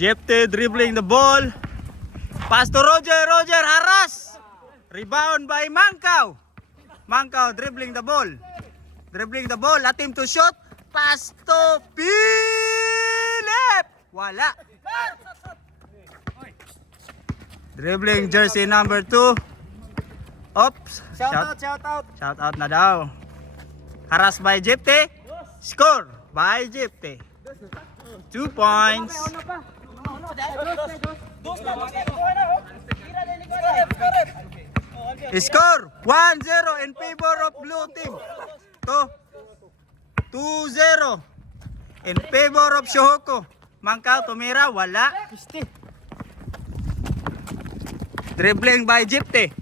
Jepte dribbling the ball. Pass to Roger. Roger haras. Rebound by Mangkaw. Mangkaw dribbling the ball. Dribbling the ball. Attempt to shoot. Pass to Philip. Wala. Dribbling jersey number 2. Oops. Shout out na daw. Haras by Jepte. Score by Jepte. 2 points. Score 1-0 in favor of blue team. 2-0 in favor of Shohoko. Mangkaw tumira, wala. Dribbling by Jepte.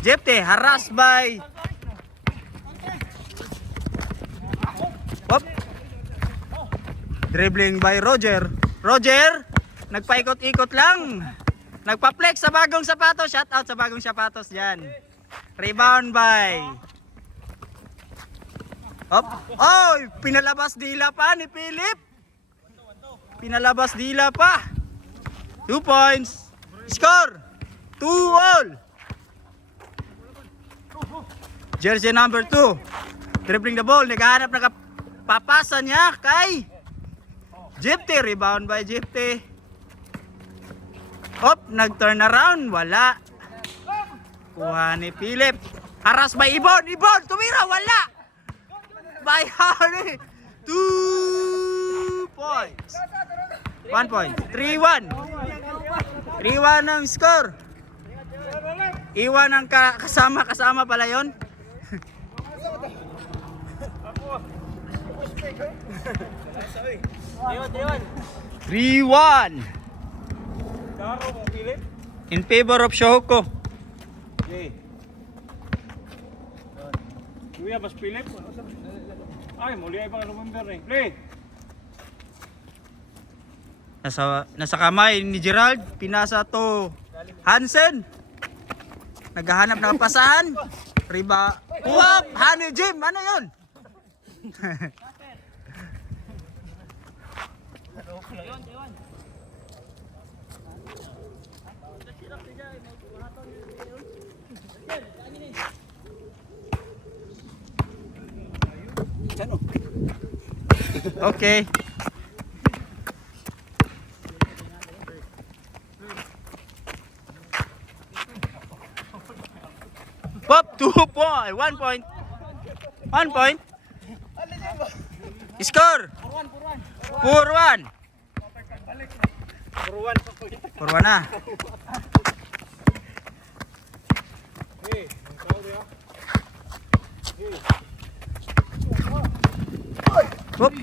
Jepte harass by dribbling by Roger. Roger nagpaikot-ikot lang. Nagpa-flex sa bagong sapatos. Shout out sa bagong sapatos diyan. Rebound by pinalabas dila pa ni Philip. Pinalabas dila pa. 2 points. Score 2-all. Jersey number 2 dribbling the ball. Naghahanap ng papasa niya kay Jepte. Rebound by Jepte. Nag-turn around. Wala. Kuha ni Philip. Haras by Ibon. Ibon tumira. Wala. By Harry. 2 points. 1 point. 3-1. 3-1 ang score. Iwan ang kasama pala yon. 3-1 in favor of Shohoko. Kuya mas Philip. Ay, muli ay pang remember ni. Play. Nasa kamay ni Gerald, pinasa to Hansen. Naghahanap ng pasahan. Riba. Kuwap, Honey Jim, ano 'yon? Okay. Pop 2 point, 1 point. 1 point. Score 4-1. 4-1 na. Hop.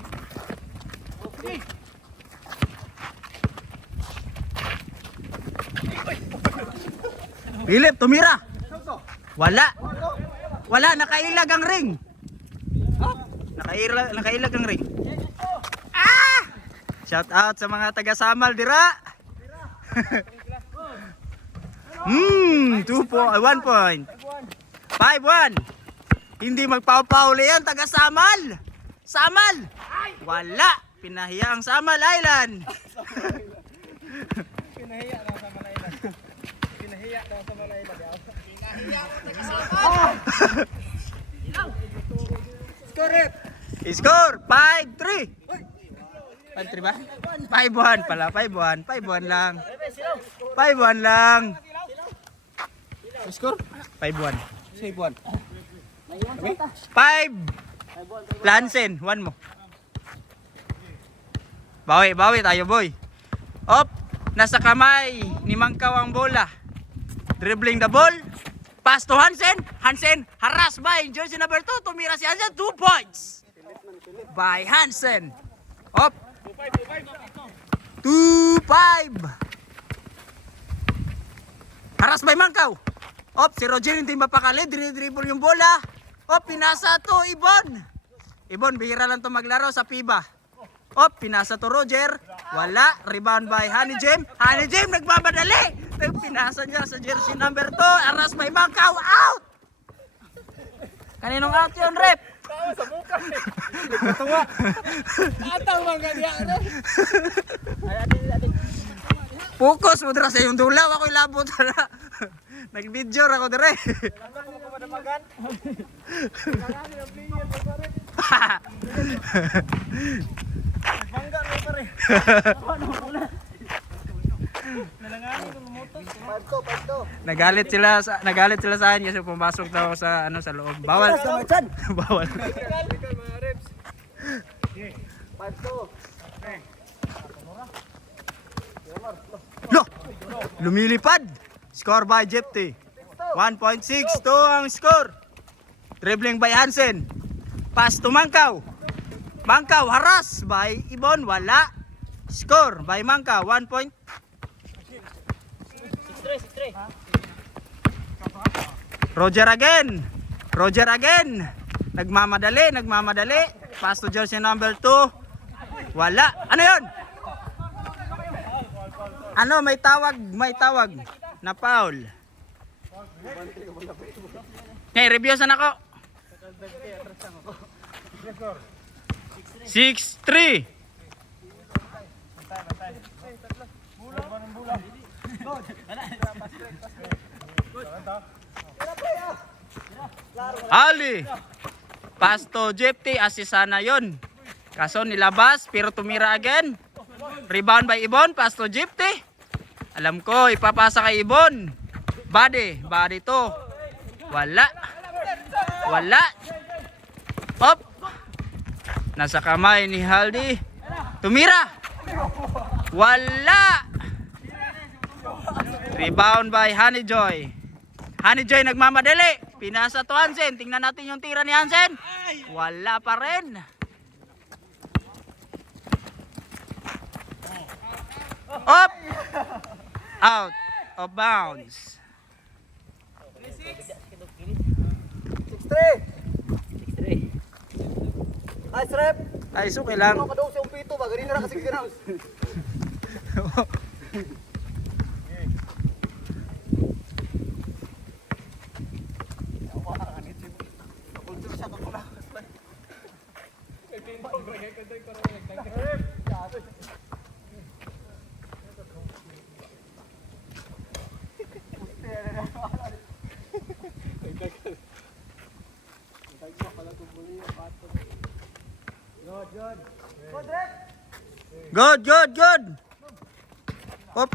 Philip, tumira. Wala. Wala, nakailag ang ring. Nakailag ang ring. Shout out sa mga taga-Samal dira. 1 point. 5-1. Hindi magpaw-pauli yan, taga-Samal. Samal. Wala. Pinahiya ang Samal Island. Pinahiya daw sa Malayla. Pinahiya daw sa Malayla. Pinahiya mo taga-Samal. Score. Score 5-3. 5-3 ba? 5-1 pala, 5-1. 5-1 lang. 5-1 lang. Score? 5-1. Save 1. 5 Plansen, 1 mo. Bawi tayo, boy. Nasa kamay ni Mangkaw ang bola. Dribbling the ball. Pass to Hansen. Hansen harass by jersey number 2. Tumira si Hansen. 2 points. By Hansen. 2-5. Harass by Mangkaw. Si Roger hindi mapakali. Dinidribble yung bola. Pinasa to Ibon. Ibon, bihira lang to maglaro sa FIBA. Pinasa to Roger. Wala. Rebound by Honey Jim. Honey Jim nagmamadali. Pinasa niya sa jersey number 2. Aras by Mangkaw. Out! Kaninong out yun, rep? Tao sa muka. Nagkatuwa. Atang mga diya. Ay, atin. Focus mo dira sa iyong dulaw. Ako'y labot na. Nag-video ra ko dire. Lamang mo ka madamagan. Kailangan ng player mo pare. Bangga mo pare. Nalanganin ko lumotos. Pasto. Nagalit sila sa akin kasi pumasok daw ako sa sa loob. Bawal. Bawal. Mga reps. Pasto. Lo! Lumilipad. Score by Jepti. 1.62 ang score. Dribbling by Hansen. Pass to Mangkaw. Mangkaw haras by Ibon. Wala. Score by Mangkaw. 1 point. 6-3. Roger again. Nagmamadali. Pass to jersey number 2. Wala. Ano yun? Ano, may tawag na foul. Okay, review sana ako. 6-3. Ali. Pass to Jepti, assist sana yun. Kaso nilabas, pero tumira again. Rebound by Ibon, pass to Jepti. Alam ko, ipapasa kay Ibon. Body to. Wala. Up. Nasa kamay ni Haldi. Tumira. Wala. Rebound by Honeyjoy. Honeyjoy nagmamadali. Pinasa to Hansen. Tingnan natin yung tira ni Hansen. Wala pa rin. Up. Out of bounds. 6-3. Nice rep. Ay, okay lang. Ako daw sa umpito ba? Ganun na kasi ginaw. Good. Hop.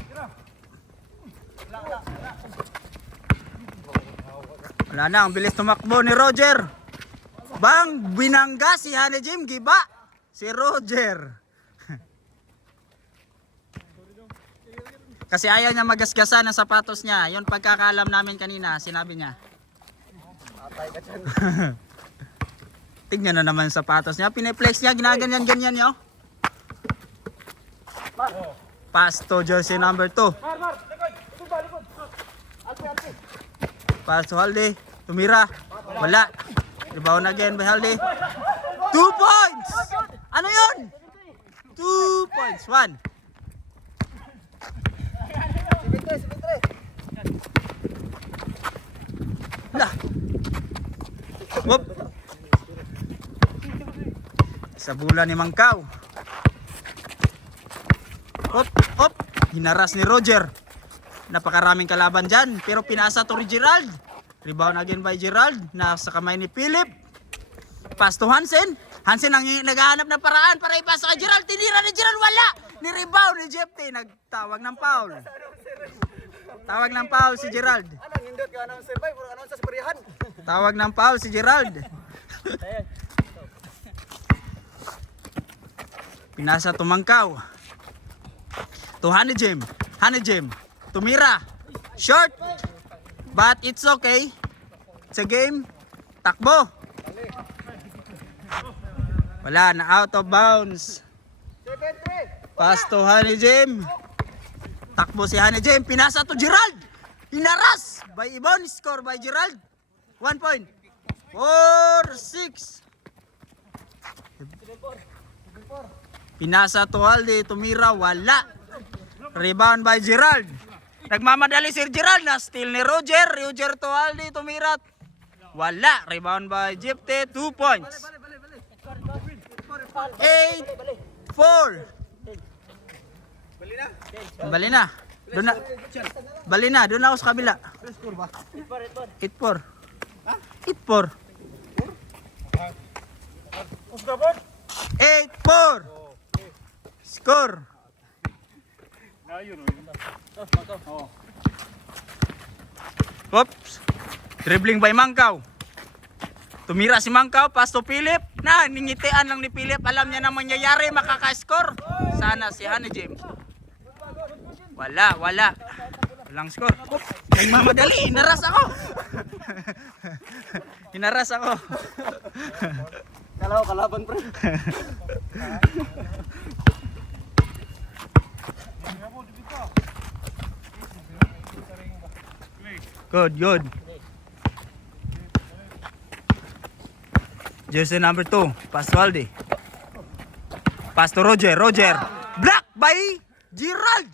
Wala na, ang bilis tumakbo ni Roger. Bang, binangga si Honey Jim, giba. Si Roger. Kasi ayaw niya magasgasan ng sapatos niya. Yun pagkakaalam namin kanina, sinabi niya. Tignan na naman sapatos niya. Piniplex niya, ginaganyan-ganyan niyo. Pass to jersey number 2. Pass to Haldi. Tumira. Wala. Rebound again by Haldi. 2 points! Ano yun? 2 points. 1. Lah. Whoop. Sa bola ni Mangkaw. Hop. Hinaras ni Roger. Napakaraming kalaban dyan. Pero pinasa to ni Gerald. Rebound again by Gerald. Nasa kamay ni Philip. Pass to Hansen. Hansen ang naghahanap ng paraan para ipasa kay Gerald. Tinira ni Gerald. Wala. Ni-rebound ni Jepti. Nagtawag ng foul. Tawag ng foul si Gerald. Anong hindot ka anong survive? Anong sa siperihan? Tawag ng foul si Gerald. Pinasa to Mangkaw. To Honey Jim. Tumira. Short. But it's okay. It's a game. Takbo. Wala na, out of bounds. 7-3. Pass to Honey Jim. Takbo si Honey Jim. Pinasa to Gerald. Hinaras by Ibon. Score by Gerald. 1 point. 4-6. Pinasa to Haldi. Tumira. Wala. Rebound by Gerald. Nagmamadali si Gerald na steal ni Roger. Roger to Haldi. Tumira. Wala. Rebound by Gypte. 2 points. 8-4. Bali na. Doon na. Bali na. Doon ako sa kabila. 8-4. 8-4. 8-4. Score. Oops. Dribbling by Mangkaw. Tumira si Mangkaw, pass to Philip. Na, ningitian lang ni Philip. Alam niya na mangyayari, makaka-score. Sana si Honey Jim. Wala. Walang score. Nagmamadali, inaras ako. Inaras ako. Kalaw, kalaban pre. Good. Jersey number 2, Paswaldi. Pass to Roger. Block by Gerald.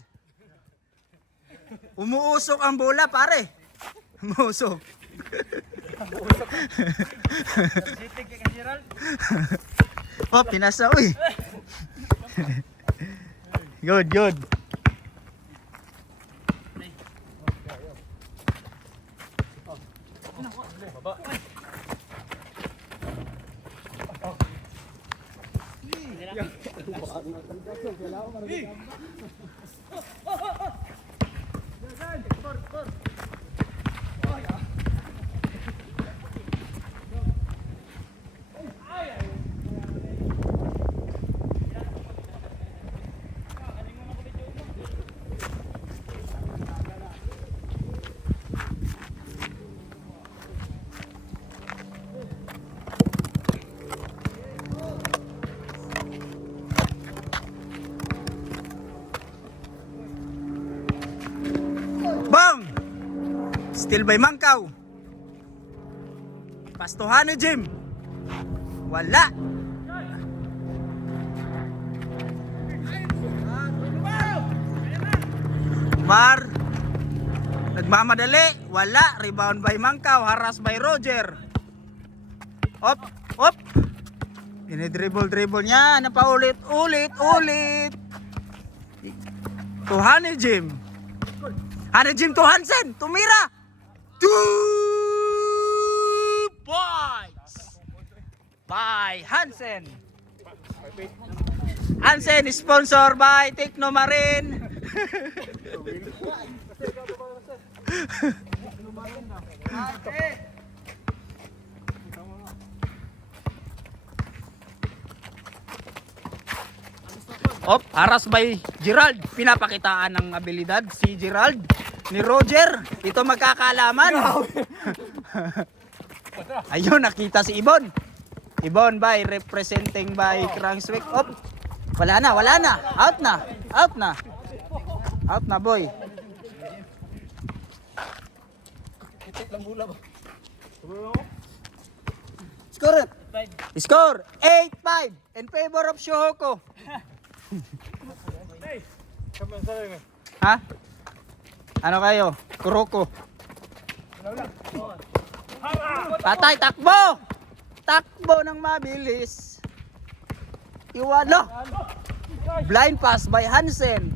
Umuusok ang bola, pare. Umuusok. Oh, pinasa, uy. Good. Bang! Still by Mangkaw. Pass to Honey Jim. Wala. Mar. Nagmamadali. Wala. Rebound by Mangkaw. Harass by Roger. Op. Dinidribble niya. Napaulit-ulit. To Honey Jim. Honey Jim to Hansen. Tumira. 2 points by Hansen. Hansen is sponsored by Tekno Marine. Haras by Gerald. Pinapakitaan ng abilidad si Gerald ni Roger. Ito magkakaalaman. Ayun, nakita si Ibon. Ibon by representing by Cranswick. Wala na. Out na, boy. Score 8-5 in favor of Shohoko. Ha? Ano kayo? Kuroko. Patay, takbo ng mabilis. Iwalo. Blind pass by Hansen.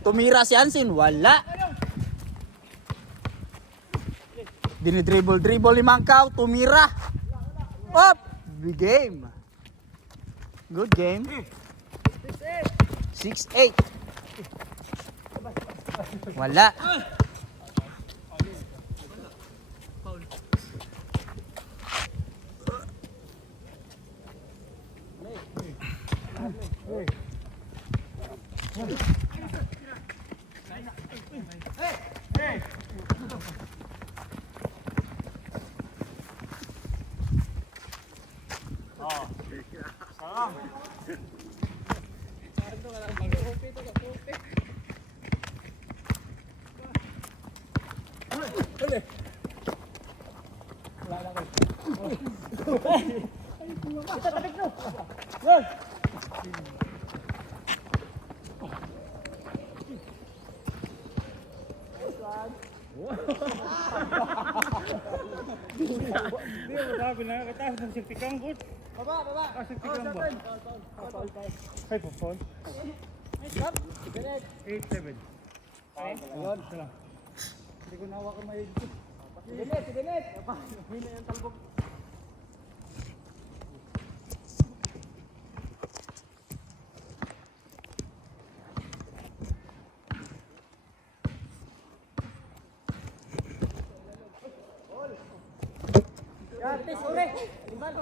Tumira si Hansen, wala. Dinidribble ni Mangkaw, tumira. Big game. Good game. 6-8. Wala. nakakataas ng sirtikang good. Baba. Ah, sirtikang ba? Ay, popon. 8-7. Ayun. Hindi ko nawa ka may Sidilit. Hina yung talbog. Yan, tis, uli. Limbal.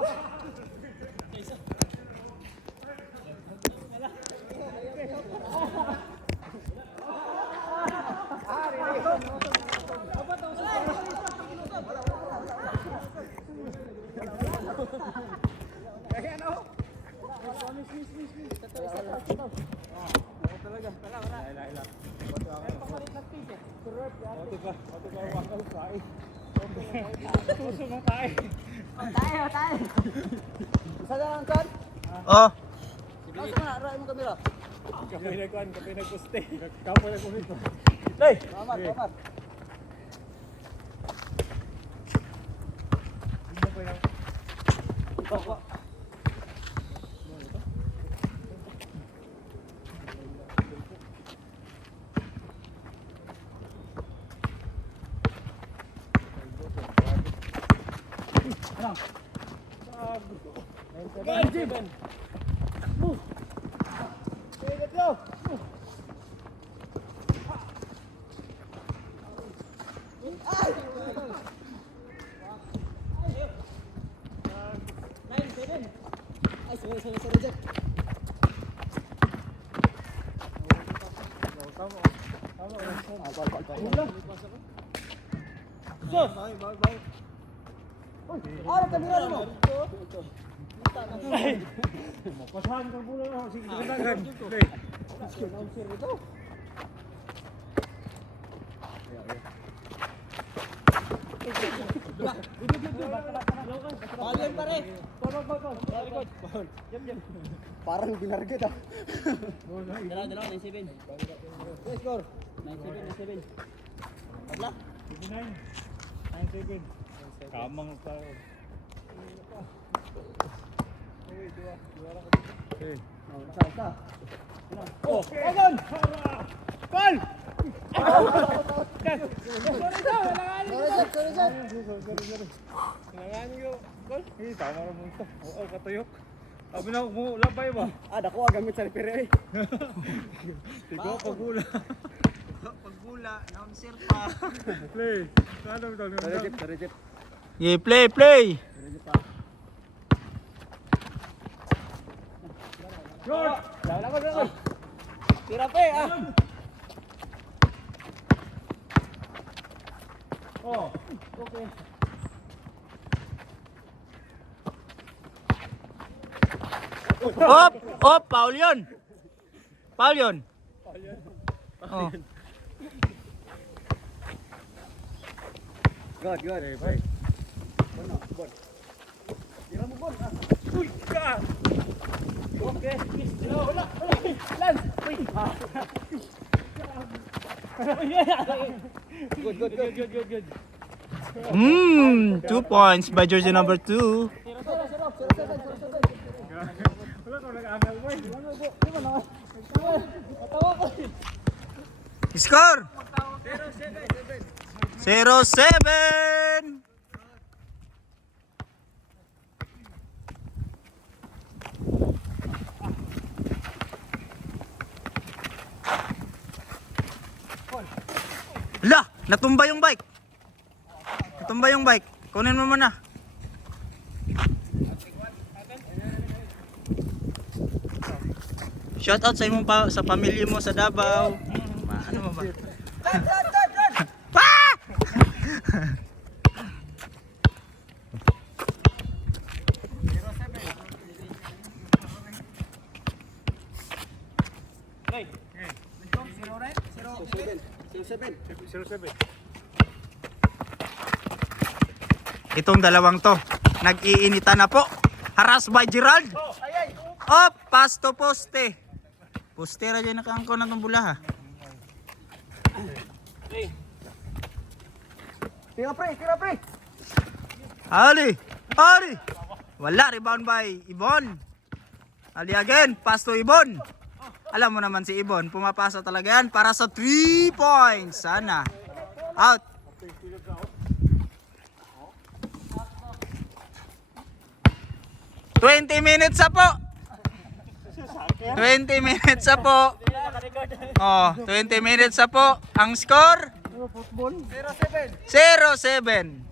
Puso mo tayo. Tayo. Isa na lang, Son. Oh, Nasa na, aray mo kamera. Kapay nagkuhan, kapay nagpuste. Kapay nagpuste. Lay! Mamat. Ano kamera mo? Pasahan kang pula na. Sige, kailangan. Balian pare. Parang binarget ah. Dalawa, 9-7. Yes, score. 9-7. Tabla. 9-7. Kamang tayo. Okay. Isa. Oh, Pagon! Paul! Sorry. Kailangan nyo. Paul? Eh, tama na mo ito. Oo, katuyok. Sabi na mo, labay ba? Dako gamit sa repair eh. Tigo, pagula. paggula, naon-sir pa. Play. Ano ito? Sorry. Yeah, play. Good! Lawan. Tira pe ah. Oh, Okay. Foul yun. Oh. Good. Tira mo bon ah. uy, ka! Okay. Wala. Lance. Uy. Good. 2 points by jersey number 2. Wala ko nag-angal mo eh. Score! 0-7. Lah, natumba yung bike. Kunin mo muna. Shout out sa imong sa pamilya mo sa Davao. Ano mo ba? Pa! Play. 07. Itong dalawang to, nag-iinita na po. Harass by Gerald. Oh, pass to poste. Poste ra dyan nakaangko na itong bula ha. Tira pre. Ali. Ari! Wala, rebound by Ibon. Ali again, pass to Ibon. Alam mo naman si Ibon, pumapasa talaga yan para sa 3 points. Sana. Out. $20 sa po. 20 minutes sa po. Oh, 20 minutes sa po. Ang score? 0-7.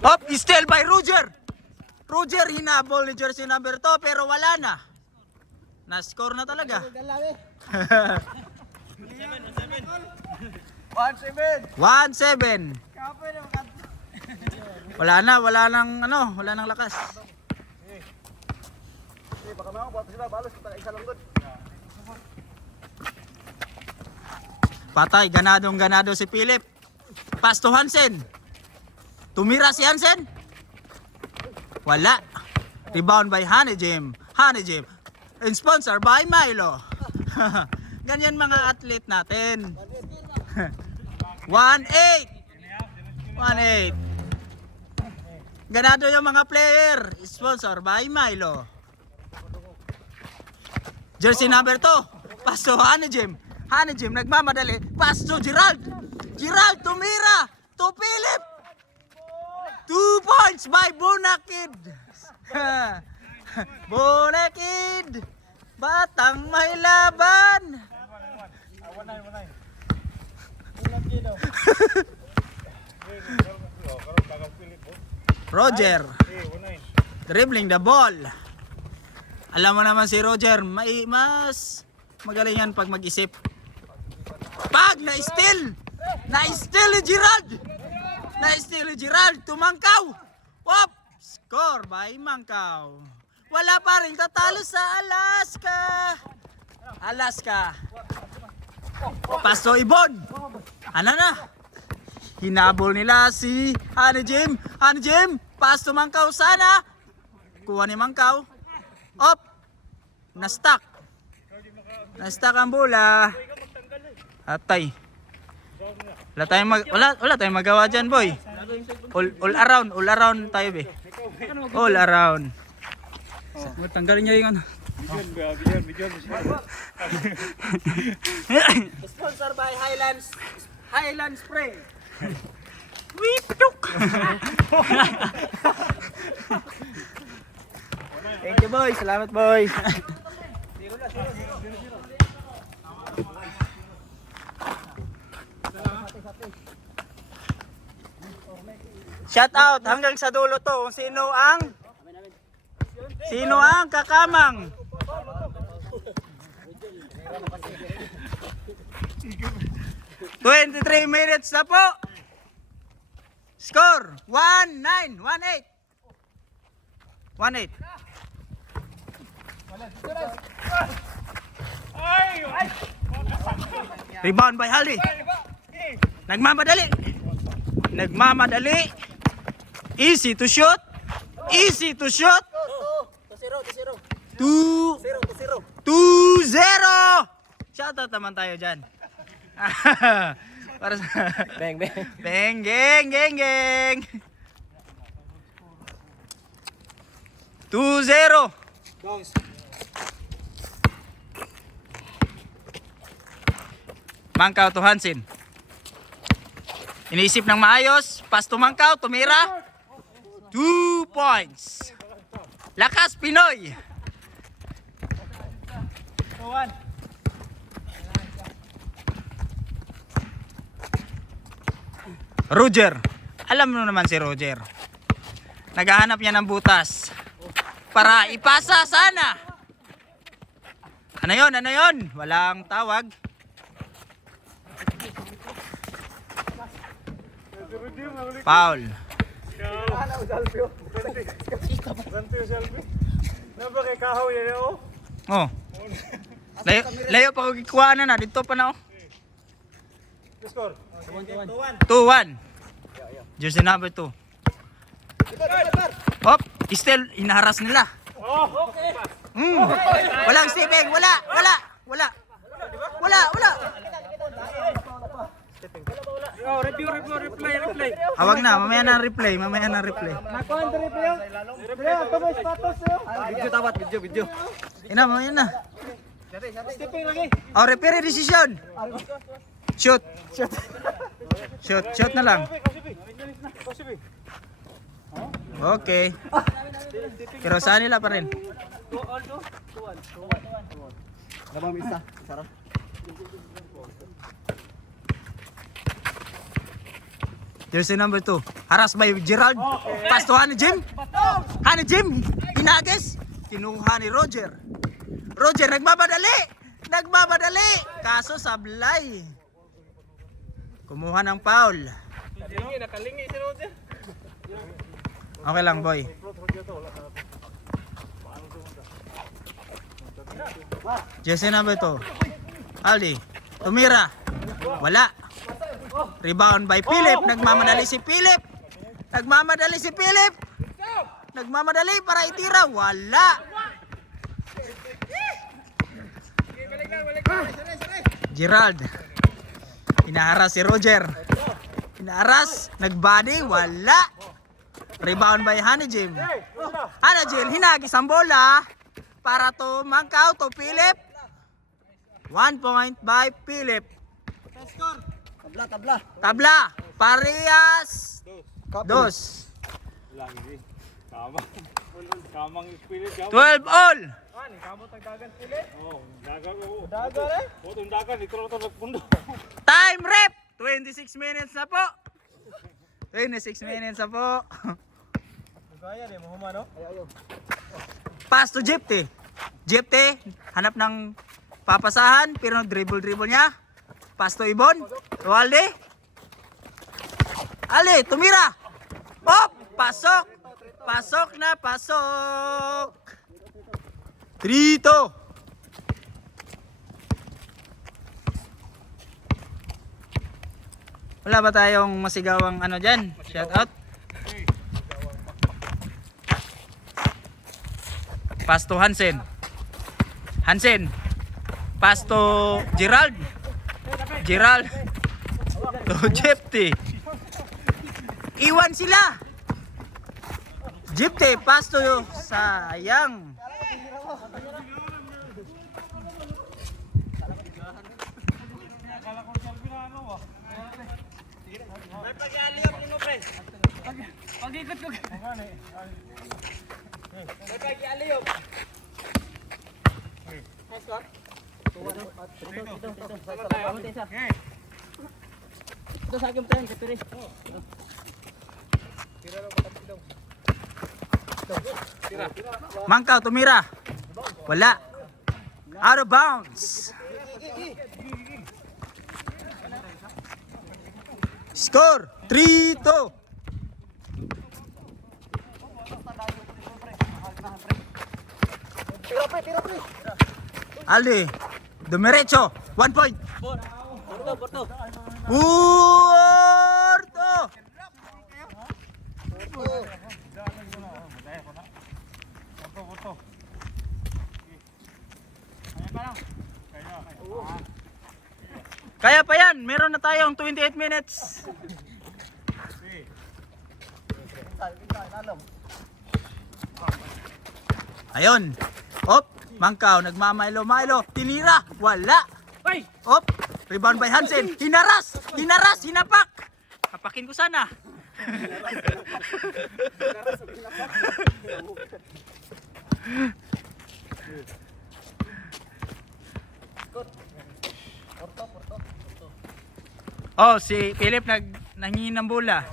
Up, still by Roger. Roger hinabol ni jersey number 2 pero wala na. Na-score na talaga. 1-7. Wala nang lakas. Patay, ganado si Philip. Pass to Hansen. Tumira si Hansen. Wala. Rebound by Hanejim. And sponsor by Milo. Ganyan mga athlete natin. 1-8. Ganado yung mga player. Sponsor by Milo. Jersey number 2. Pass to Hanejim. Nagmamadali. Pass to Gerald tumira to Philip. 2 points by Bonakid. Bonakid. Batang may laban. Roger dribbling the ball. Alam mo naman si Roger, mas magaling yan pag mag-isip. Pag na-steal ni Gerald, tumangkaw. Wop! Score by Mangkaw. Wala pa rin, tatalo sa Alaska. Paso Ibon. Ano na? Hinabol nila si Hanejim. Pass to Mangkaw sana. Kuha ni Mangkaw. Op! Na-stuck ang bola. Atay. Wala tayong magawa dyan, boy. All around tayo, be. All around. Tanggalin niya yung ano. Bigyan. Sponsor by Highland Spray. Wipyuk. Thank you, boy. Salamat, boy. Shout out hanggang sa dulo to kung sino ang kakamang. $23 minutes na po. Score 1-8. Rebound by Haldi. Nagmamadali. Easy to shoot. 2-0. 2-0. Shoutout naman tayo dyan. Para sa Beng. 2-0. Mangkaw to Hansen. Iniisip ng maayos. Pass to Mangkaw. Tumira. 2 points. Lakas Pinoy. Roger. Alam mo naman si Roger. Naghahanap niya ng butas para ipasa sana. Ano yon? Walang tawag. Foul. Oh. Layo pa ko gikuha na dito pa na. Score. 2-1. Jersey number 2. Hop, still inaharas nila. Walang stepping, wala. Oh, replay. Awag na, mamaya na replay, mamaya na replay. Nakuha ang trip yun. Pre, ito mo status yun. Video tawat, video. Ina, mamaya na. Stepping lagi. Oh, referee decision. Shoot. Shoot na lang. Okay. Pero saan nila pa rin? Dabang isa. Sarap. Jersey number 2. Harass by Gerald. Pass to Hani Jim. Hani Jim. Inagis. Kinuha ni Roger. Roger, nagmamadali. Kaso sablay. Kumuha ng foul. Nakalingi si Roger. Okay lang, boy. Jersey number 2. Aldi. Tumira. Wala. Rebound by Philip. Nagmamadali si Philip. Nagmamadali para itira. Wala. Gerald. Inaharas si Roger. Nagbody. Wala. Rebound by Hanajim. Hanajim, hinagis ang bola para to Mangkaw to Philip. 1 point by Philip. Tabla. Parehas. Dos. Lagi. Kamang spirit ka. 12 all. Ani, kamo tagdagan spirit? Oh, dagan ko. Dagan eh. Oh, tong dagan ito to nagpundo. Time rep. 26 minutes na po. 26 minutes na po. Gaya rin, mahuma no? Pass to Jepte. Hanap ng papasahan pero dribble niya. Pass to Ibon. Roalde. Ali, tumira. Op, pasok. Pasok. 3-2. Wala ba tayong masigawang ano dyan? Shout out. Pass to Hansen. Pass to Gerald. To Jepte. Iwan sila. Jepte, pass to sayang. Pag-ikot ko. Pag-aliyop. Ito sa akin tayo, kapire. Mangkaw, tumira. Wala. Out of bounds. Score 3-2. Tira pre. Aldi, dumiretso. 1 point. Porto. Porto. Kaya pa yan. Meron na tayong 28 minutes. Ayun. Op, Mangkaw, nagmamailo-mailo. Tinira, wala. Op, rebound by Hansen. Hinaras, hinapak. Hapakin ko sana. Oh, si Philip nangingin ng bola.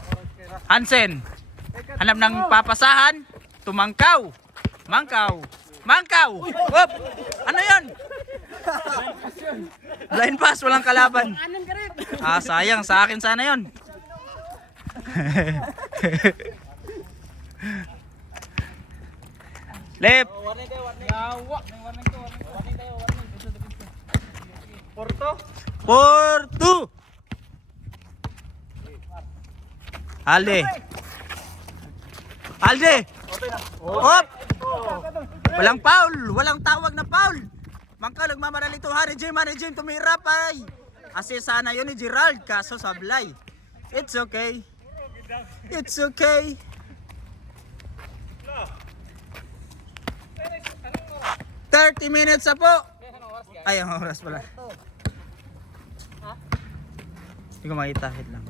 Hansen. Hanap ng papasahan. Tumangkaw. Mangkaw. Wop. Ano 'yon? Blind pass, walang kalaban. Ah, sayang, sa akin sana 'yon. Left. Porto. Alde. Op. Walang foul, walang tawag na foul. Mangkaw nagmamadali to Hani Jim tumira pa. Assist sana yun ni Gerald, kaso sablay. It's okay. It's okay. Lah. 30 minutes na po. Ay, ang oras pala. Hindi ko makita. Hit lang.